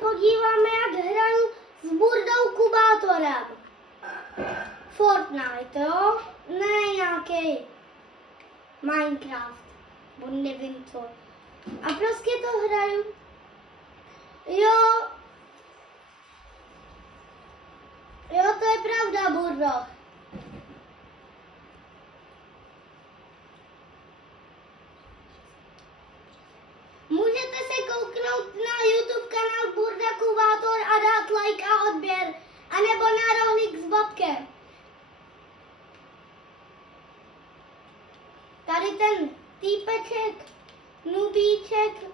podíváme, jak hraju s Burdou Kubátorem. Fortnite, jo? Ne nějaký Minecraft, bo nevím co. A prostě to hraju. Jo, to je pravda, Burdo. Můžete se kouknout na YouTube kanál Burda Kubátor a dát like a odběr. A nebo na rohlík s Bobkem. Tady ten týpeček, nubíček,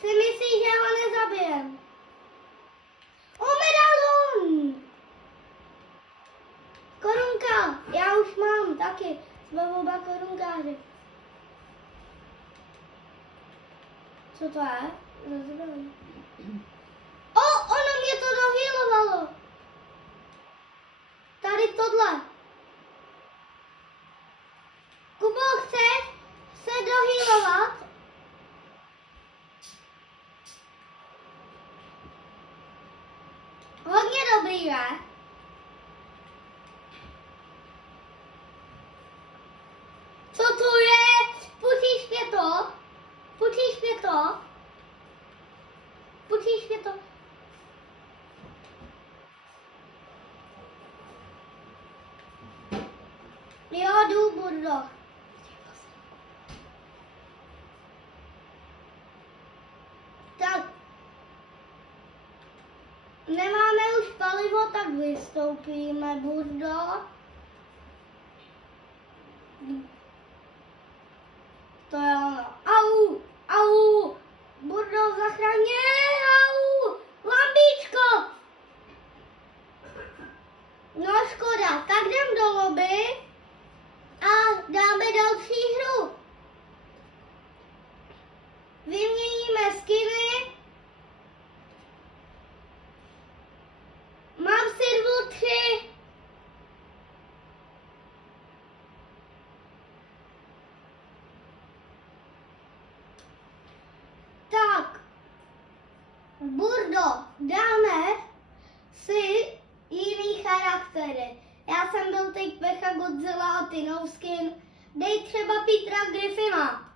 si myslí, že ho nezabijem. O, medailon! Korunka, já už mám taky. Jsme oba korunkáři. Co to je? O, ono mě to dohýlovalo. Tady tohle. Kubo, chceš se dohýlovat? Hodně dobrý, ne? Co to je? Pustíš mě to? Pustíš mě to? Pustíš mě to? Jo, jdu, Burdo. Tak. Nemáme už palivo, tak vystoupíme, Burdo. To je ono. Au! Burdo, zachraně! Au! Lambíčko! No škoda, tak jdem do lobby a dáme další hru. Vyměníme skiny. Mám Silver 3. Tak, Burdo, dáme si jiný charaktery. Já jsem byl teď Mechagodzilla a ty no skin. Dej třeba Petra Griffina.